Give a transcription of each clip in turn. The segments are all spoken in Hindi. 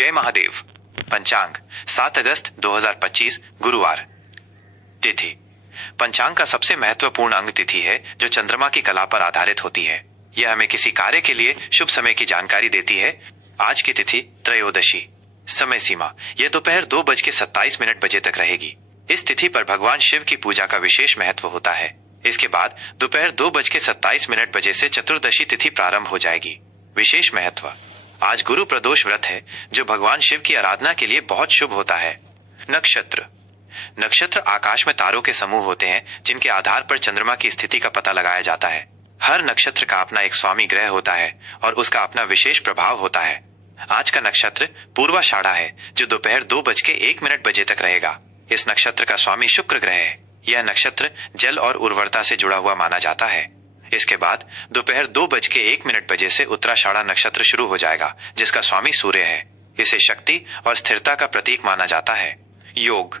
जय महादेव। पंचांग 7 अगस्त 2025 गुरुवार। तिथि। पंचांग का सबसे महत्वपूर्ण अंग तिथि है जो चंद्रमा की कला पर आधारित होती है। यह हमें किसी कार्य के लिए शुभ समय की जानकारी देती है। आज की तिथि त्रयोदशी। समय सीमा यह दोपहर 2:27 बजे तक रहेगी। इस तिथि पर भगवान शिव की पूजा का विशेष महत्व होता है। इसके बाद दोपहर 2:27 बजे से चतुर्दशी तिथि प्रारंभ हो जाएगी। विशेष महत्व। आज गुरु प्रदोष व्रत है जो भगवान शिव की आराधना के लिए बहुत शुभ होता है। नक्षत्र। नक्षत्र आकाश में तारों के समूह होते हैं जिनके आधार पर चंद्रमा की स्थिति का पता लगाया जाता है। हर नक्षत्र का अपना एक स्वामी ग्रह होता है और उसका अपना विशेष प्रभाव होता है। आज का नक्षत्र पूर्वाषाढ़ा है जो दोपहर 2:01 बजे तक रहेगा। इस नक्षत्र का स्वामी शुक्र ग्रह है। यह नक्षत्र जल और उर्वरता से जुड़ा हुआ माना जाता है। इसके बाद दोपहर 2:01 बजे से उत्तराषाढ़ा नक्षत्र शुरू हो जाएगा जिसका स्वामी सूर्य है। इसे शक्ति और स्थिरता का प्रतीक माना जाता है। योग।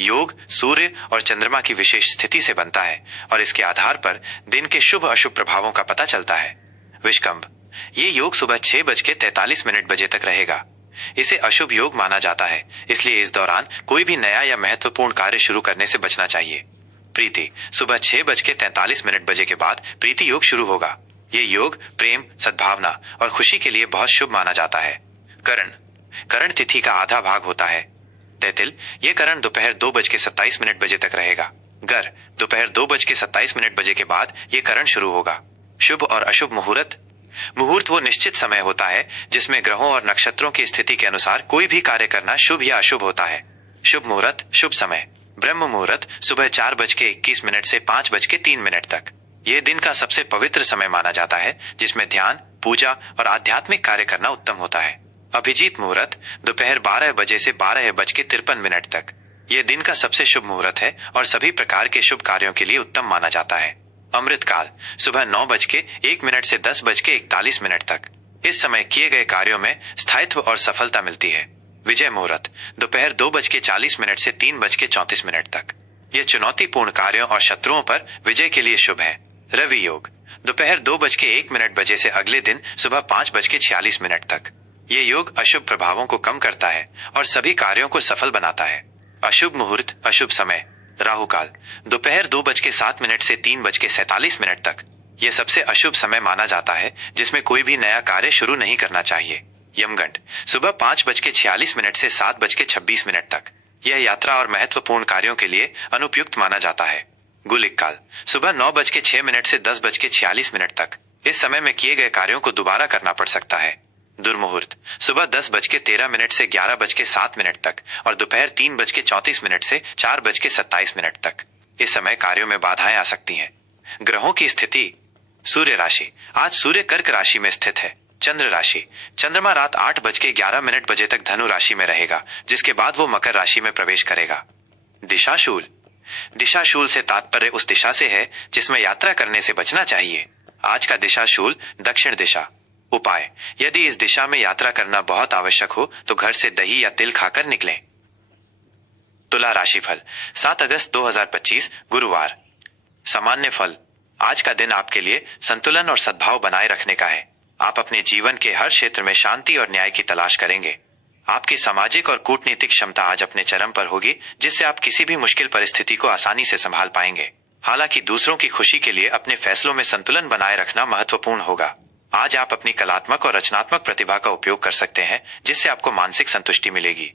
योग सूर्य और चंद्रमा की विशेष स्थिति से बनता है और इसके आधार पर दिन के शुभ अशुभ प्रभावों का पता चलता है। विषकंभ। ये योग सुबह 6:43 बजे तक रहेगा। इसे अशुभ योग माना जाता है, इसलिए इस दौरान कोई भी नया या महत्वपूर्ण कार्य शुरू करने से बचना चाहिए। प्रीति। सुबह 6:43 बजे के बाद प्रीति योग शुरू होगा। ये योग प्रेम, सद्भावना और खुशी के लिए बहुत शुभ माना जाता है। करण। करण तिथि का आधा भाग होता है। तैतिल। ये करण दोपहर 2:27 बजे तक रहेगा। गर। दोपहर 2:27 बजे के बाद ये करण शुरू होगा। शुभ और अशुभ मुहूर्त। मुहूर्त वो निश्चित समय होता है जिसमें ग्रहों और नक्षत्रों की स्थिति के अनुसार कोई भी कार्य करना शुभ या अशुभ होता है। शुभ मुहूर्त, शुभ समय। ब्रह्म मुहूर्त सुबह 4:21 से 5:03 तक। यह दिन का सबसे पवित्र समय माना जाता है जिसमें ध्यान, पूजा और आध्यात्मिक कार्य करना उत्तम होता है। अभिजीत मुहूर्त दोपहर 12 बजे से 12:53 तक। यह दिन का सबसे शुभ मुहूर्त है और सभी प्रकार के शुभ कार्यों के लिए उत्तम माना जाता है। अमृत काल सुबह 9:01 से 10:41 तक। इस समय किए गए कार्यों में स्थायित्व और सफलता मिलती है। विजय मुहूर्त दोपहर 2:40 से 3:34 तक। यह चुनौतीपूर्ण कार्यों और शत्रुओं पर विजय के लिए शुभ है। रवि योग दोपहर 2:01 बजे से अगले दिन सुबह 5:46 तक। ये योग अशुभ प्रभावों को कम करता है और सभी कार्यों को सफल बनाता है। अशुभ मुहूर्त, अशुभ समय। राहु काल दोपहर 2:07 से 3:47 तक। यह सबसे अशुभ समय माना जाता है जिसमें कोई भी नया कार्य शुरू नहीं करना चाहिए। यमगंड सुबह 5:46 से 7:26 तक। यह यात्रा और महत्वपूर्ण कार्यों के लिए अनुपयुक्त माना जाता है। गुलिक काल सुबह 9:06 से 10:46 तक। इस समय में किए गए कार्यों को दोबारा करना पड़ सकता है। दुर्मुहूर्त सुबह 10:13 से 11:07 तक और दोपहर 3:34 से 4:27 तक। इस समय कार्यों में बाधाएं आ सकती हैं। ग्रहों की स्थिति। सूर्य राशि। आज सूर्य कर्क राशि में स्थित है। चंद्र राशि। चंद्रमा रात 8:11 बजे तक धनु राशि में रहेगा जिसके बाद वो मकर राशि में प्रवेश करेगा। दिशाशूल। दिशाशूल से तात्पर्य उस दिशा से है जिसमें यात्रा करने से बचना चाहिए। आज का दिशाशूल दक्षिण दिशा। उपाय। यदि इस दिशा में यात्रा करना बहुत आवश्यक हो तो घर से दही या तिल खाकर निकलें। तुला राशिफल 7 अगस्त 2025 गुरुवार। सामान्य फल। आज का दिन आपके लिए संतुलन और सद्भाव बनाए रखने का है। आप अपने जीवन के हर क्षेत्र में शांति और न्याय की तलाश करेंगे। आपकी सामाजिक और कूटनीतिक क्षमता आज अपने चरम पर होगी जिससे आप किसी भी मुश्किल परिस्थिति को आसानी से संभाल पाएंगे। हालांकि दूसरों की खुशी के लिए अपने फैसलों में संतुलन बनाए रखना महत्वपूर्ण होगा। आज आप अपनी कलात्मक और रचनात्मक प्रतिभा का उपयोग कर सकते हैं जिससे आपको मानसिक संतुष्टि मिलेगी।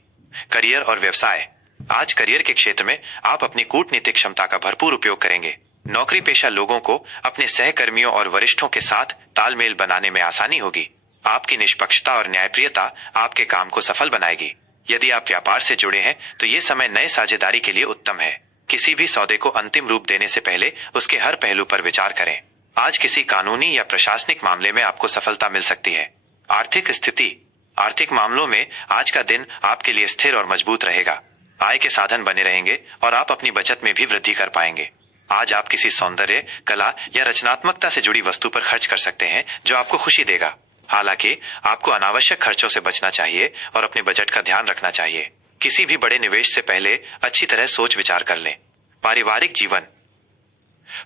करियर और व्यवसाय। आज करियर के क्षेत्र में आप अपनी कूटनीतिक क्षमता का भरपूर उपयोग करेंगे। नौकरी पेशा लोगों को अपने सहकर्मियों और वरिष्ठों के साथ तालमेल बनाने में आसानी होगी। आपकी निष्पक्षता और न्यायप्रियता आपके काम को सफल बनाएगी। यदि आप व्यापार से जुड़े हैं तो ये समय नए साझेदारी के लिए उत्तम है। किसी भी सौदे को अंतिम रूप देने से पहले उसके हर पहलू पर विचार करें। आज किसी कानूनी या प्रशासनिक मामले में आपको सफलता मिल सकती है। आर्थिक स्थिति। आर्थिक मामलों में आज का दिन आपके लिए स्थिर और मजबूत रहेगा। आय के साधन बने रहेंगे और आप अपनी बचत में भी वृद्धि कर पाएंगे। आज आप किसी सौंदर्य, कला या रचनात्मकता से जुड़ी वस्तु पर खर्च कर सकते हैं जो आपको खुशी देगा। हालांकि आपको अनावश्यक खर्चों से बचना चाहिए और अपने बजट का ध्यान रखना चाहिए। किसी भी बड़े निवेश से पहले अच्छी तरह सोच विचार कर लें। पारिवारिक जीवन।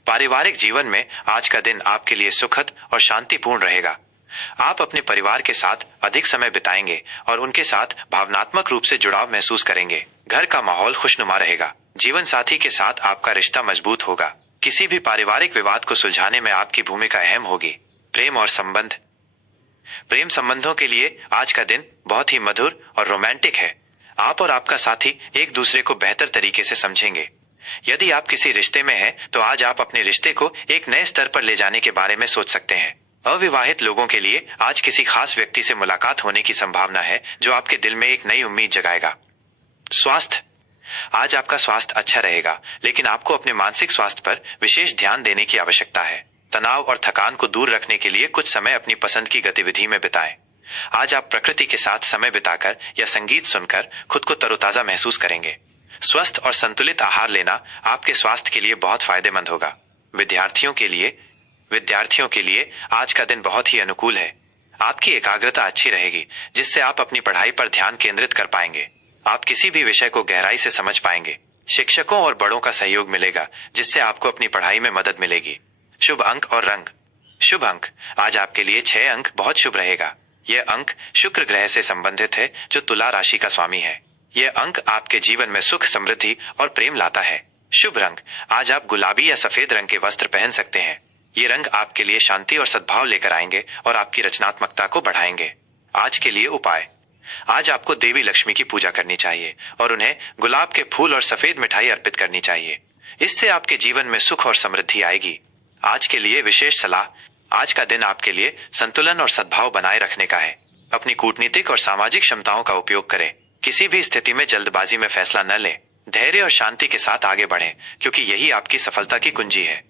पारिवारिक जीवन में आज का दिन आपके लिए सुखद और शांतिपूर्ण रहेगा। आप अपने परिवार के साथ अधिक समय बिताएंगे और उनके साथ भावनात्मक रूप से जुड़ाव महसूस करेंगे। घर का माहौल खुशनुमा रहेगा। जीवन साथी के साथ आपका रिश्ता मजबूत होगा। किसी भी पारिवारिक विवाद को सुलझाने में आपकी भूमिका अहम होगी। प्रेम संबंधों के लिए आज का दिन बहुत ही मधुर और रोमांटिक है। आप और आपका साथी एक दूसरे को बेहतर तरीके से समझेंगे। यदि आप किसी रिश्ते में हैं, तो आज आप अपने रिश्ते को एक नए स्तर पर ले जाने के बारे में सोच सकते हैं। अविवाहित लोगों के लिए आज किसी खास व्यक्ति से मुलाकात होने की संभावना है, जो आपके दिल में एक नई उम्मीद जगाएगा। स्वास्थ्य। आज आपका स्वास्थ्य अच्छा रहेगा, लेकिन आपको अपने मानसिक स्वास्थ्य पर विशेष ध्यान देने की आवश्यकता है। तनाव और थकान को दूर रखने के लिए कुछ समय अपनी पसंद की गतिविधि में बिताएं। आज आप प्रकृति के साथ समय बिताकर या संगीत सुनकर खुद को तरोताजा महसूस करेंगे। स्वस्थ और संतुलित आहार लेना आपके स्वास्थ्य के लिए बहुत फायदेमंद होगा। विद्यार्थियों के लिए आज का दिन बहुत ही अनुकूल है। आपकी एकाग्रता अच्छी रहेगी, जिससे आप अपनी पढ़ाई पर ध्यान केंद्रित कर पाएंगे। आप किसी भी विषय को गहराई से समझ पाएंगे। शिक्षकों और बड़ों का सहयोग मिलेगा, जिससे आपको अपनी पढ़ाई में मदद मिलेगी। शुभ अंक और रंग। शुभ अंक। आज आपके लिए 6 अंक बहुत शुभ रहेगा। यह अंक शुक्र ग्रह से संबंधित है, जो तुला राशि का स्वामी है। यह अंक आपके जीवन में सुख, समृद्धि और प्रेम लाता है। शुभ रंग। आज आप गुलाबी या सफेद रंग के वस्त्र पहन सकते हैं। ये रंग आपके लिए शांति और सद्भाव लेकर आएंगे और आपकी रचनात्मकता को बढ़ाएंगे। आज के लिए उपाय। आज आपको देवी लक्ष्मी की पूजा करनी चाहिए और उन्हें गुलाब के फूल और सफेद मिठाई अर्पित करनी चाहिए। इससे आपके जीवन में सुख और समृद्धि आएगी। आज के लिए विशेष सलाह। आज का दिन आपके लिए संतुलन और सद्भाव बनाए रखने का है। अपनी कूटनीतिक और सामाजिक क्षमताओं का उपयोग करें। किसी भी स्थिति में जल्दबाजी में फैसला न लें। धैर्य और शांति के साथ आगे बढ़ें, क्योंकि यही आपकी सफलता की कुंजी है।